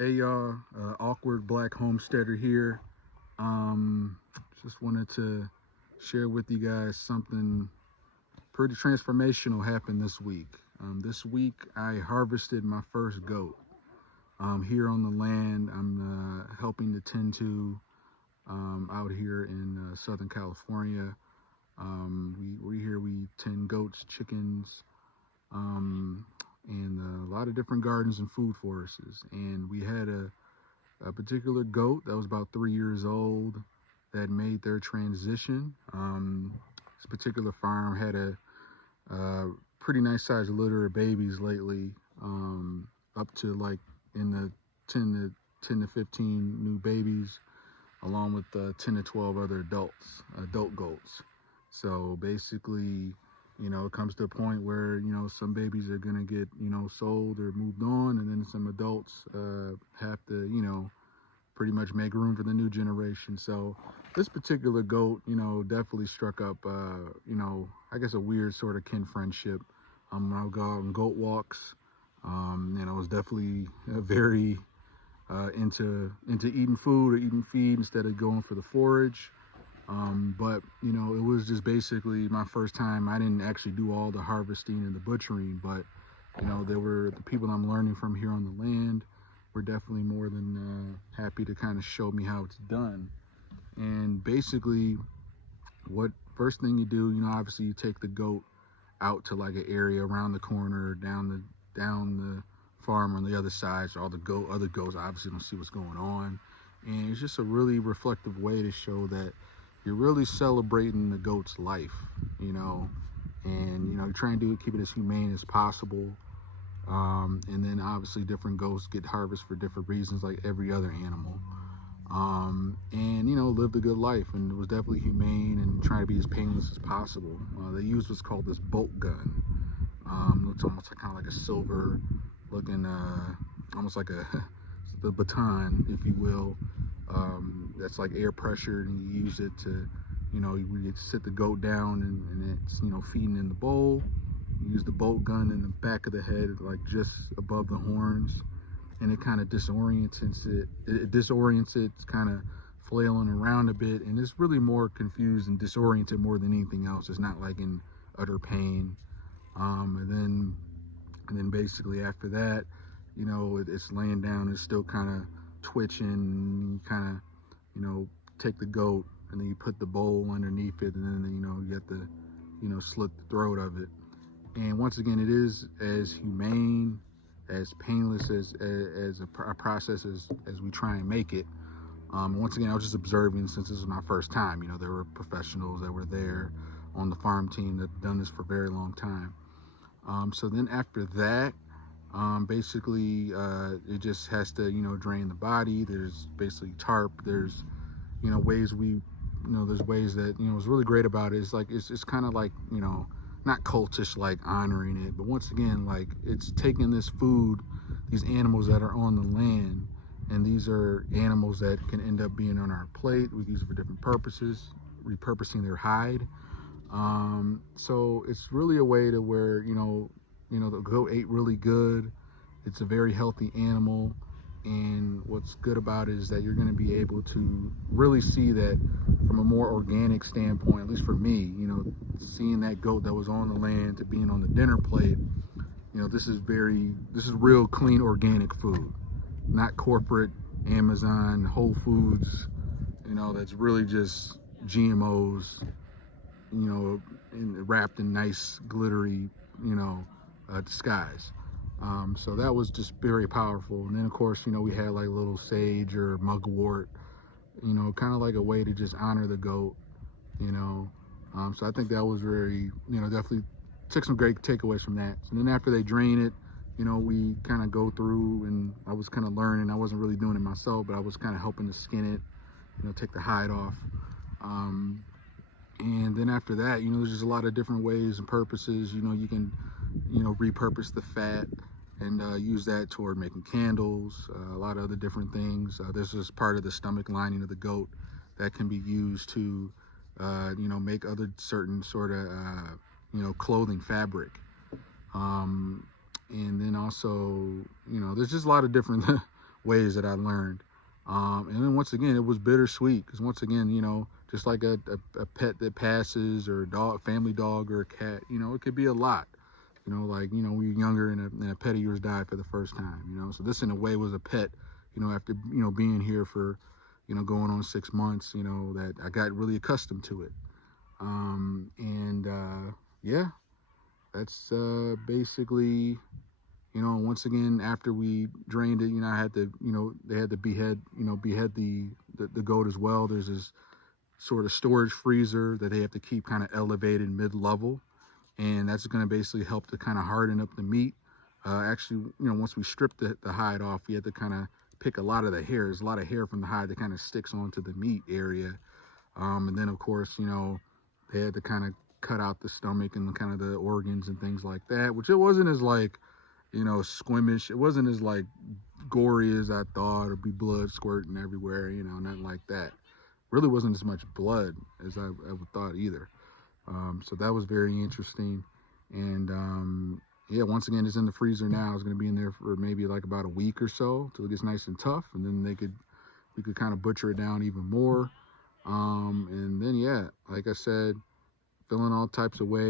Hey y'all, awkward black homesteader here. Um, just wanted to share with you guys something pretty transformational happened this week. This week I harvested my first goat. Here on the land I'm helping to tend to out here in Southern California. We tend goats, chickens, um, and a lot of different gardens and food forests. And we had a particular goat that was about 3 years old that made their transition. This particular farm had a pretty nice sized litter of babies lately, up to like in the 10 to 15 new babies, along with 10 to 12 other adult goats. So basically, it comes to a point where, some babies are going to get, sold or moved on, and then some adults have to, pretty much make room for the new generation. So this particular goat, definitely struck up, I guess a weird sort of kin friendship. When I go out on goat walks, it was definitely very into eating food or eating feed instead of going for the forage. But it was just basically my first time. I didn't actually do all the harvesting and the butchering, but there were the people I'm learning from here on the land were definitely more than happy to kind of show me how it's done. And basically, what first thing you do, obviously you take the goat out to like an area around the corner, down the farm on the other side, so all the other goats obviously don't see what's going on. And it's just a really reflective way to show that you're really celebrating the goat's life, and you're trying to keep it as humane as possible. And then obviously different goats get harvested for different reasons, like every other animal. And lived a good life, and it was definitely humane and trying to be as painless as possible. They used what's called this bolt gun. Looks almost like kind of like a silver looking, almost like the baton, if you will. That's like air pressure, and you use it to, you sit the goat down, and it's feeding in the bowl. You use the bolt gun in the back of the head, like just above the horns, and it kind of disorients it. It disorients it. It's kind of flailing around a bit, and it's really more confused and disoriented more than anything else. It's not like in utter pain. And then basically after that, it's laying down. It's still kind of twitching. And you kind of, take the goat, and then you put the bowl underneath it, and then you have to, slit the throat of it. And once again, it is as humane, as painless as a process as we try and make it. Once again, I was just observing since this was my first time. There were professionals that were there on the farm team that have done this for a very long time. So then after that, basically, it just has to, drain the body. There's basically tarp. There's, there's ways that, what's really great about it is like, it's kind of like, not cultish, like honoring it, but once again, like it's taking this food, these animals that are on the land, and these are animals that can end up being on our plate. We use it for different purposes, repurposing their hide. So it's really a way to where, the goat ate really good. It's a very healthy animal. And what's good about it is that you're going to be able to really see that from a more organic standpoint, at least for me, seeing that goat that was on the land to being on the dinner plate, this is real clean organic food, not corporate Amazon, Whole Foods, that's really just GMOs, wrapped in nice glittery, disguise. So that was just very powerful. And then of course, we had like little sage or mugwort, kind of like a way to just honor the goat, so I think that was very, definitely took some great takeaways from that. And then after they drain it, we kind of go through, and I was kind of learning. I wasn't really doing it myself, but I was kind of helping to skin it, take the hide off. And then after that, there's just a lot of different ways and purposes. You can, repurpose the fat and use that toward making candles, a lot of other different things. This is part of the stomach lining of the goat that can be used to, make other certain sort of, clothing fabric. And then also, there's just a lot of different ways that I learned. And then once again, it was bittersweet because once again, you know, just like a pet that passes or a dog, family dog or a cat, you know, it could be a lot. You know, like, you know, we were younger and a pet of yours died for the first time, you know. So this in a way was a pet, you know, after, you know, being here for, you know, going on 6 months, you know, that I got really accustomed to it. Yeah, that's basically, you know, once again, after we drained it, you know, I had to, you know, they had to behead the goat as well. There's this sort of storage freezer that they have to keep kind of elevated mid-level, and that's going to basically help to kind of harden up the meat. Actually, you know, once we stripped the hide off, we had to kind of pick a lot of the hair. There's a lot of hair from the hide that kind of sticks onto the meat area. And then, of course, you know, they had to kind of cut out the stomach and kind of the organs and things like that, which it wasn't as like, you know, squimish. It wasn't as like gory as I thought, or be blood squirting everywhere, you know, nothing like that. Really wasn't as much blood as I ever thought either. So that was very interesting. And yeah, once again, it's in the freezer now. It's going to be in there for maybe like about a week or so till it gets nice and tough, and then we could kind of butcher it down even more. And then yeah, like I said, feeling all types of ways.